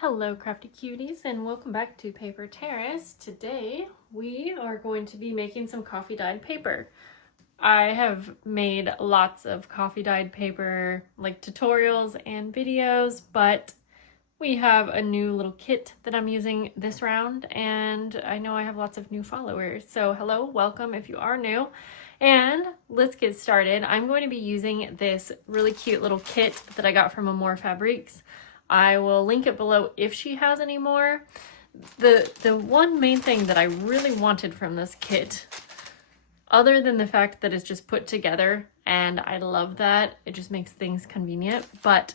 Hello crafty cuties and welcome back to Paper Terrace. Today we are going to be making some coffee dyed paper. I have made lots of coffee dyed paper like tutorials and videos, but we have a new little kit that I'm using this round, and I know I have lots of new followers. So hello, welcome if you are new. And let's get started. I'm going to be using this really cute little kit that I got from Amore Fabrics. I will link it below if she has any more. The one main thing that I really wanted from this kit, other than the fact that it's just put together, and I love that, it just makes things convenient, but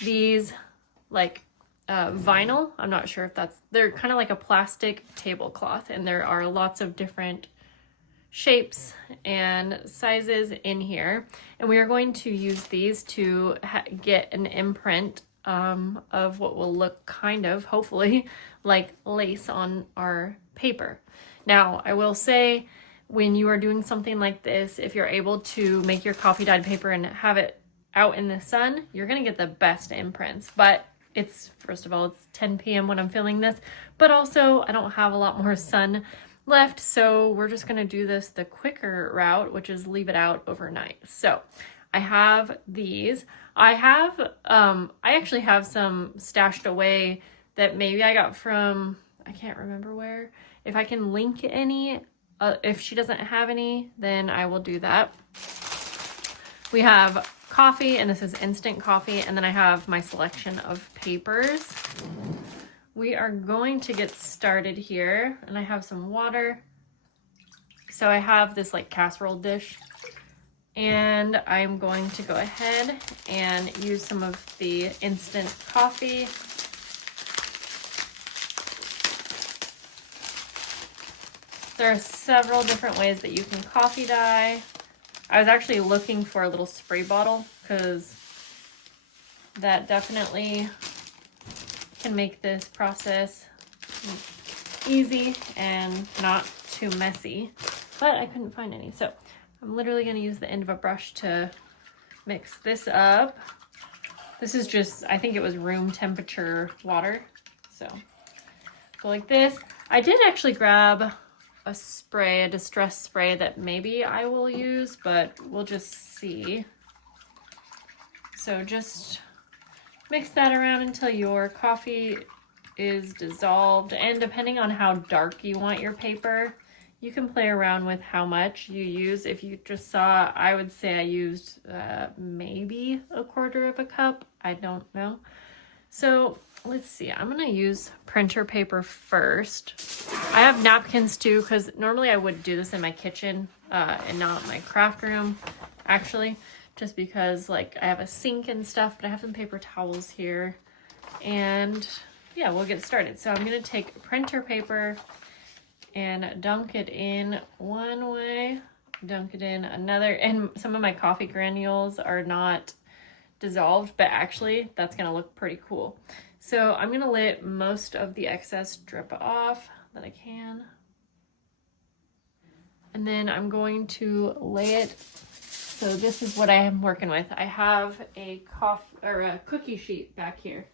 these like vinyl, I'm not sure if they're kind of like a plastic tablecloth, and there are lots of different shapes and sizes in here, and we are going to use these to get an imprint of what will look kind of, hopefully, like lace on our paper. Now, I will say, when you are doing something like this, if you're able to make your coffee dyed paper and have it out in the sun, you're gonna get the best imprints. But it's, first of all, it's 10 p.m. when I'm filming this, but also I don't have a lot more sun left, so we're just gonna do this the quicker route, which is leave it out overnight. So I have these. I actually have some stashed away that maybe I got from, I can't remember where. If I can link any, if she doesn't have any, then I will do that. We have coffee, and this is instant coffee, and then I have my selection of papers. We are going to get started here, and I have some water. So I have this like casserole dish, and I'm going to go ahead and use some of the instant coffee. There are several different ways that you can coffee dye. I was actually looking for a little spray bottle because that definitely can make this process easy and not too messy, but I couldn't find any. So I'm literally going to use the end of a brush to mix this up. This is just, I think it was room temperature water. So go like this. I did actually grab a spray, a distress spray that maybe I will use, but we'll just see. So just mix that around until your coffee is dissolved, and depending on how dark you want your paper, you can play around with how much you use. If you just saw, I would say I used maybe a quarter of a cup. I don't know. So let's see, I'm gonna use printer paper first. I have napkins too, because normally I would do this in my kitchen and not my craft room, actually, just because like I have a sink and stuff, but I have some paper towels here. And yeah, we'll get started. So I'm gonna take printer paper and dunk it in one way, dunk it in another, and some of my coffee granules are not dissolved, but actually that's gonna look pretty cool. So I'm gonna let most of the excess drip off that I can, and then I'm going to lay it. So this is what I am working with. I have a cookie sheet back here.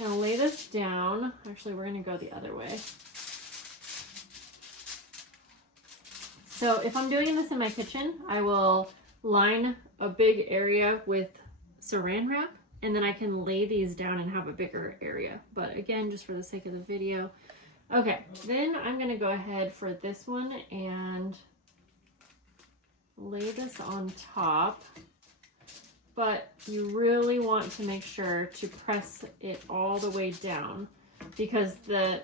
I'm gonna lay this down. Actually, we're gonna go the other way. So if I'm doing this in my kitchen, I will line a big area with saran wrap, and then I can lay these down and have a bigger area. But again, just for the sake of the video. Okay, then I'm gonna go ahead for this one and lay this on top. But you really want to make sure to press it all the way down, because the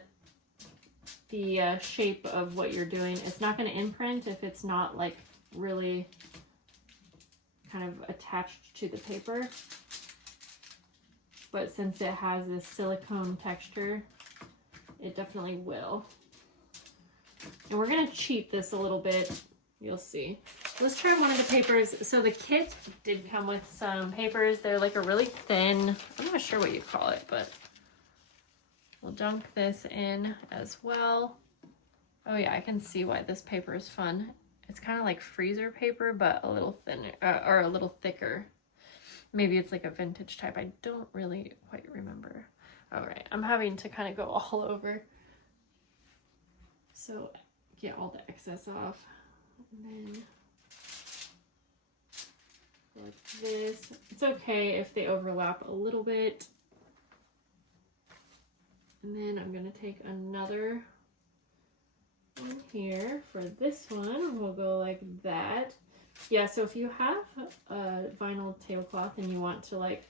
shape of what you're doing, it's not going to imprint if it's not like really kind of attached to the paper. But since it has this silicone texture, it definitely will. And we're going to cheat this a little bit. You'll see. Let's try one of the papers. So the kit did come with some papers. They're like a really thin, I'm not sure what you call it, but we'll dunk this in as well. Oh yeah, I can see why this paper is fun. It's kind of like freezer paper, but a little thinner, or a little thicker. Maybe it's like a vintage type. I don't really quite remember. All right, I'm having to kind of go all over. So get all the excess off. And then like this. It's okay if they overlap a little bit. And then I'm going to take another one here for this one. We'll go like that. Yeah, so if you have a vinyl tablecloth and you want to like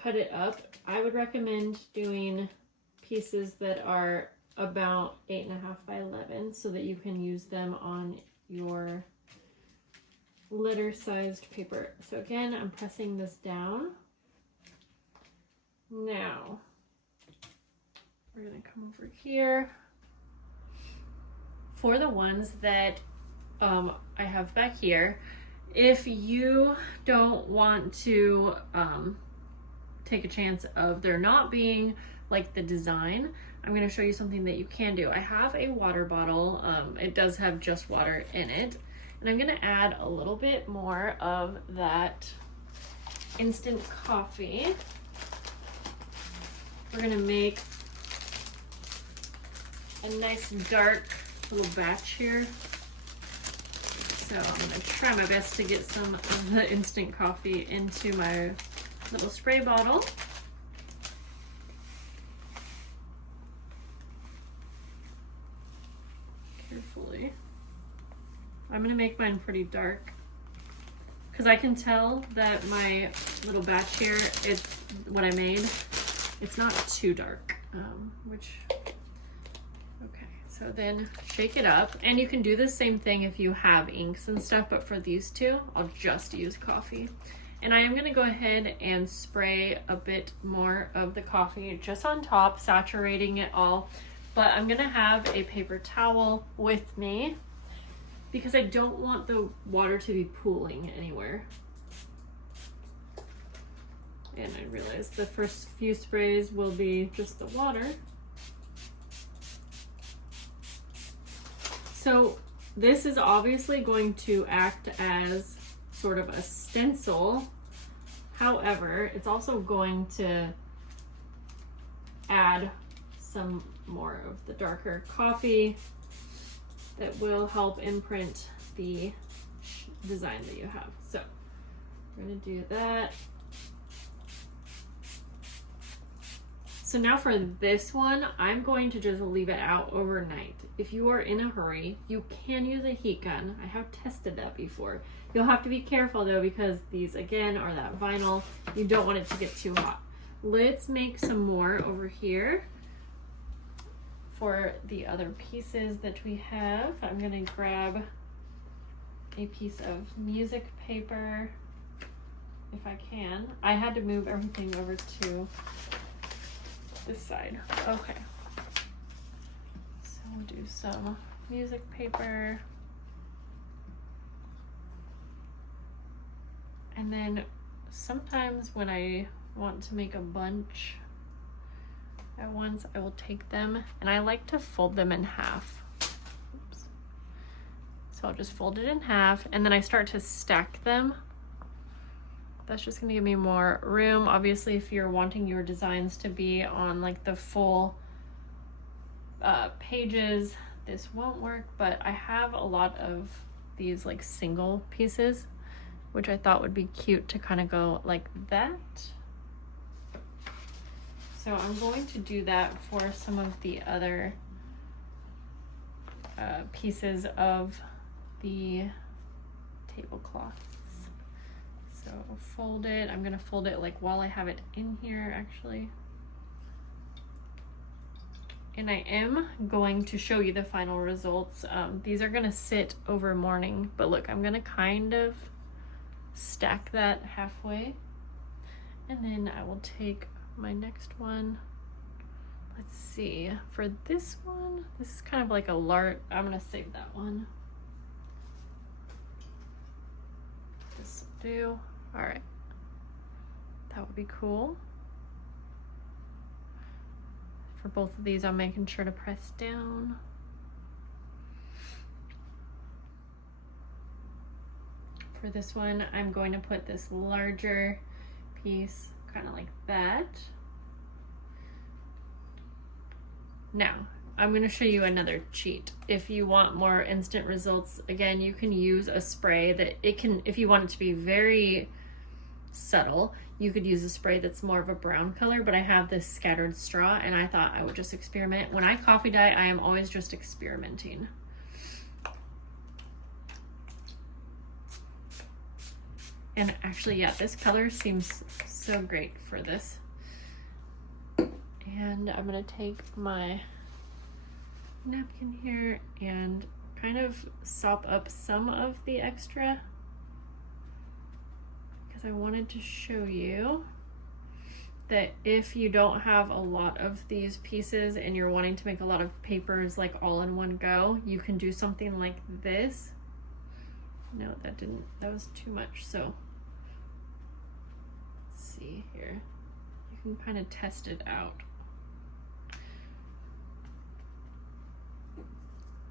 cut it up, I would recommend doing pieces that are about 8.5 by 11 so that you can use them on your letter sized paper. So again, I'm pressing this down. Now we're gonna come over here for the ones that I have back here. If you don't want to take a chance of there not being like the design, I'm going to show you something that you can do. I have a water bottle. It does have just water in it, and I'm going to add a little bit more of that instant coffee. We're going to make a nice dark little batch here. So I'm going to try my best to get some of the instant coffee into my little spray bottle. Carefully. I'm going to make mine pretty dark because I can tell that my little batch here, it's what I made, it's not too dark, okay, so then shake it up. And you can do the same thing if you have inks and stuff, but for these two, I'll just use coffee. And I am going to go ahead and spray a bit more of the coffee just on top, saturating it all. But I'm going to have a paper towel with me because I don't want the water to be pooling anywhere. And I realize the first few sprays will be just the water. So this is obviously going to act as sort of a stencil. However, it's also going to add some more of the darker coffee that will help imprint the design that you have. So we're going to do that. So now for this one, I'm going to just leave it out overnight. If you are in a hurry, you can use a heat gun. I have tested that before. You'll have to be careful though, because these again are that vinyl. You don't want it to get too hot. Let's make some more over here for the other pieces that we have. I'm gonna grab a piece of music paper if I can. I had to move everything over to this side. Okay. So we'll do some music paper. And then sometimes when I want to make a bunch at once, I will take them and I like to fold them in half. Oops. So I'll just fold it in half and then I start to stack them. That's just gonna give me more room. Obviously, if you're wanting your designs to be on like the full pages, this won't work, but I have a lot of these like single pieces, which I thought would be cute to kind of go like that. So I'm going to do that for some of the other pieces of the tablecloths. So fold it. I'm gonna fold it like while I have it in here actually. And I am going to show you the final results. These are gonna sit over morning, but look, I'm gonna kind of stack that halfway. And then I will take my next one. Let's see, for this one, this is kind of like a large, I'm gonna save that one. This will do. All right, that would be cool. For both of these, I'm making sure to press down. for this one, I'm going to put this larger piece kind of like that. Now, I'm going to show you another cheat. If you want more instant results, again, you can use a spray that it can, if you want it to be very subtle, you could use a spray that's more of a brown color, but I have this scattered straw and I thought I would just experiment. When I coffee dye, I am always just experimenting. And actually, yeah, this color seems so great for this. And I'm gonna take my napkin here and kind of sop up some of the extra because I wanted to show you that if you don't have a lot of these pieces and you're wanting to make a lot of papers like all in one go, you can do something like this. No, that was too much. So let's see here. You can kind of test it out.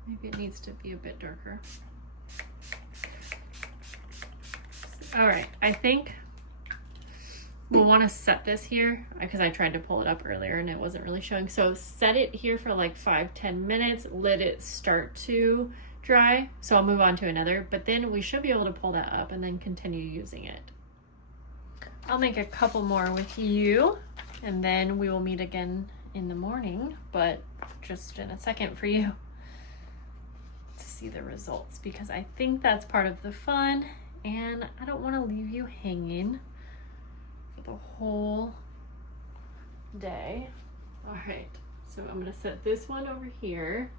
Maybe it needs to be a bit darker. All right, I think we'll want to set this here because I tried to pull it up earlier and it wasn't really showing. So set it here for like 5-10 minutes, let it start to dry. So I'll move on to another, but then we should be able to pull that up and then continue using it. I'll make a couple more with you and then we will meet again in the morning, but just in a second for you to see the results because I think that's part of the fun and I don't want to leave you hanging for the whole day. All right, so I'm going to set this one over here.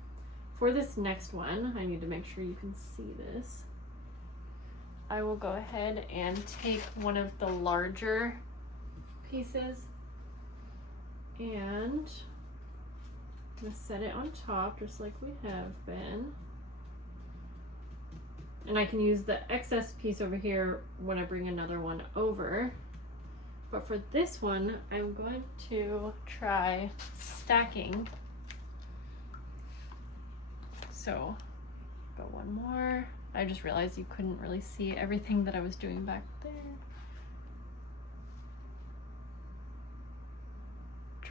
For this next one, I need to make sure you can see this. I will go ahead and take one of the larger pieces and I'm going to set it on top just like we have been. And I can use the excess piece over here when I bring another one over. But for this one, I'm going to try stacking. So, go one more. I just realized you couldn't really see everything that I was doing back there.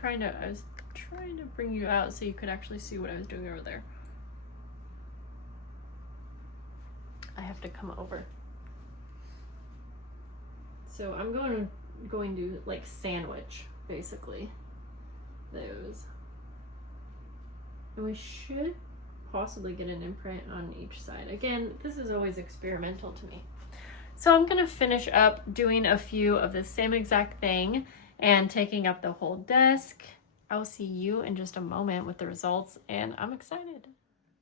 I was trying to bring you out so you could actually see what I was doing over there. I have to come over. So I'm going to like sandwich basically those. And we should possibly get an imprint on each side. Again, this is always experimental to me. So I'm gonna finish up doing a few of the same exact thing and taking up the whole desk. I'll see you in just a moment with the results and I'm excited.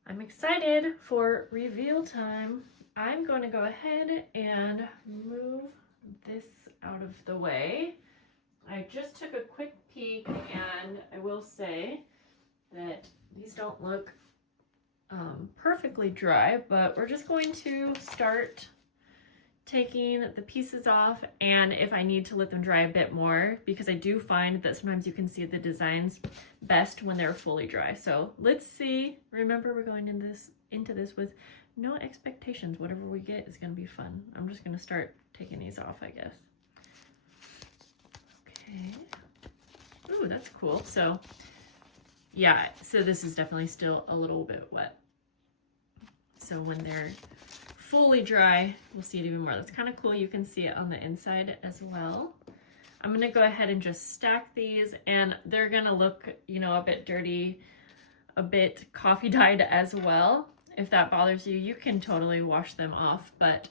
I'm excited for reveal time. I'm going to go ahead and move this out of the way. I just took a quick peek and I will say that these don't look perfectly dry, but we're just going to start taking the pieces off, and if I need to let them dry a bit more, because I do find that sometimes you can see the designs best when they're fully dry. So let's see. Remember, we're going into this with no expectations. Whatever we get is going to be fun. I'm just going to start taking these off, I guess. Okay. Ooh, that's cool. So yeah, so this is definitely still a little bit wet. So when they're fully dry, we'll see it even more. That's kind of cool. You can see it on the inside as well. I'm going to go ahead and just stack these, and they're going to look, you know, a bit dirty, a bit coffee dyed as well. If that bothers you, you can totally wash them off, but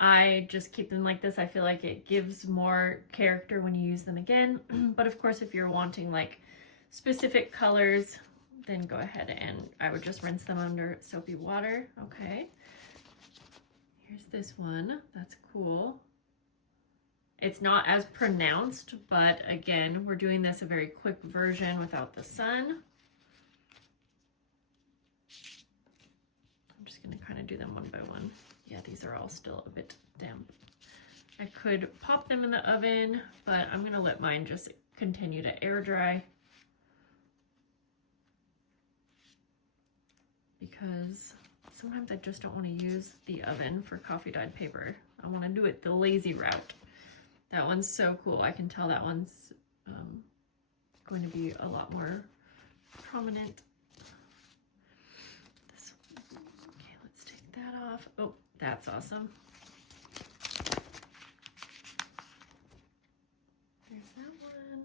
I just keep them like this. I feel like it gives more character when you use them again. But of course, if you're wanting like specific colors, then go ahead and I would just rinse them under soapy water. Okay. Here's this one. That's cool. It's not as pronounced, but again, we're doing this a very quick version without the sun. I'm just going to kind of do them one by one. Yeah, these are all still a bit damp. I could pop them in the oven, but I'm going to let mine just continue to air dry because sometimes I just don't want to use the oven for coffee dyed paper. I want to do it the lazy route. That one's so cool. I can tell that one's going to be a lot more prominent. This one. Okay, let's take that off. Oh, that's awesome. There's that one.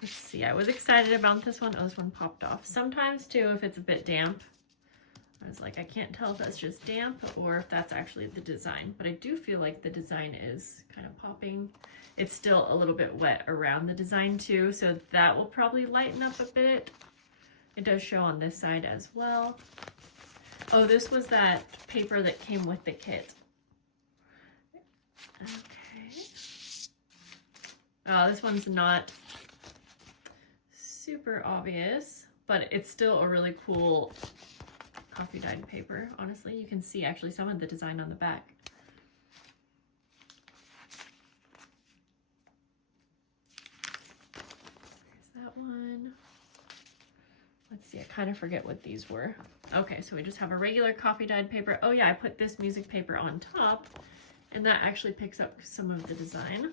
Let's see, I was excited about this one. Oh, this one popped off. Sometimes too, if it's a bit damp, I was like, I can't tell if that's just damp or if that's actually the design, but I do feel like the design is kind of popping. It's still a little bit wet around the design too, so that will probably lighten up a bit. It does show on this side as well. Oh, this was that paper that came with the kit. Okay. Oh, this one's not super obvious, but it's still a really cool coffee dyed paper. Honestly, you can see actually some of the design on the back. There's that one. Let's see, I kind of forget what these were. Okay, so we just have a regular coffee dyed paper. Oh yeah, I put this music paper on top, and that actually picks up some of the design.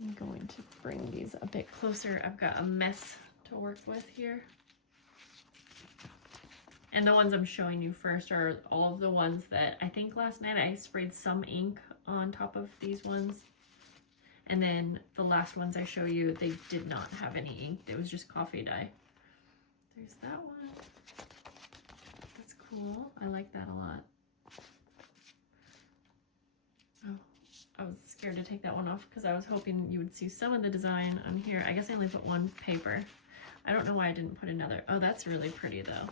I'm going to bring these a bit closer. I've got a mess to work with here. And the ones I'm showing you first are all of the ones that I think last night I sprayed some ink on top of these ones. And then the last ones I show you, they did not have any ink. It was just coffee dye. There's that one. That's cool. I like that a lot. Oh, I was scared to take that one off because I was hoping you would see some of the design on here. I guess I only put one paper. I don't know why I didn't put another. Oh, that's really pretty though.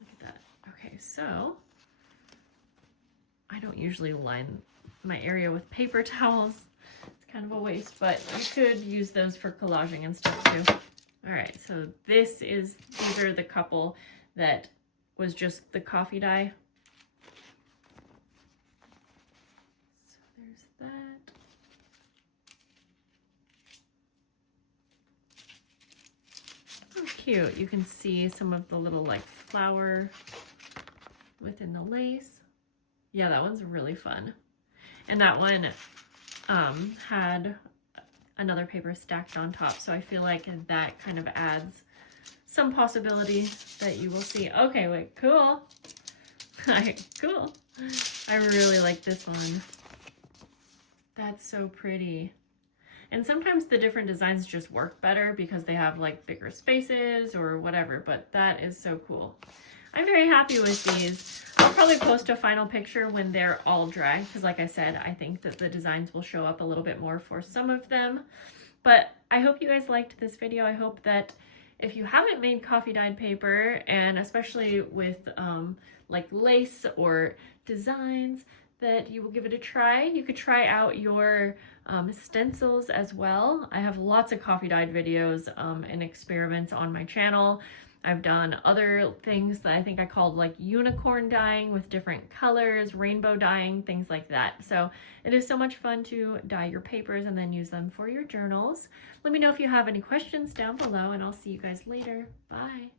Look at that. Okay, so I don't usually line my area with paper towels. It's kind of a waste, but you could use those for collaging and stuff too. All right, so these are the couple that was just the coffee dye. So there's that. Oh, cute. You can see some of the little like flower within the lace. Yeah, that one's really fun. And that one had another paper stacked on top, so I feel like that kind of adds some possibilities that you will see. Okay, wait, cool. Cool. I really like this one. That's so pretty. And sometimes the different designs just work better because they have like bigger spaces or whatever, but that is so cool. I'm very happy with these. I'll probably post a final picture when they're all dry because like I said, I think that the designs will show up a little bit more for some of them. But I hope you guys liked this video. I hope that if you haven't made coffee dyed paper, and especially with like lace or designs, that you will give it a try. You could try out your stencils as well. I have lots of coffee dyed videos and experiments on my channel. I've done other things that I think I called like unicorn dyeing with different colors, rainbow dyeing, things like that. So it is so much fun to dye your papers and then use them for your journals. Let me know if you have any questions down below, and I'll see you guys later. Bye.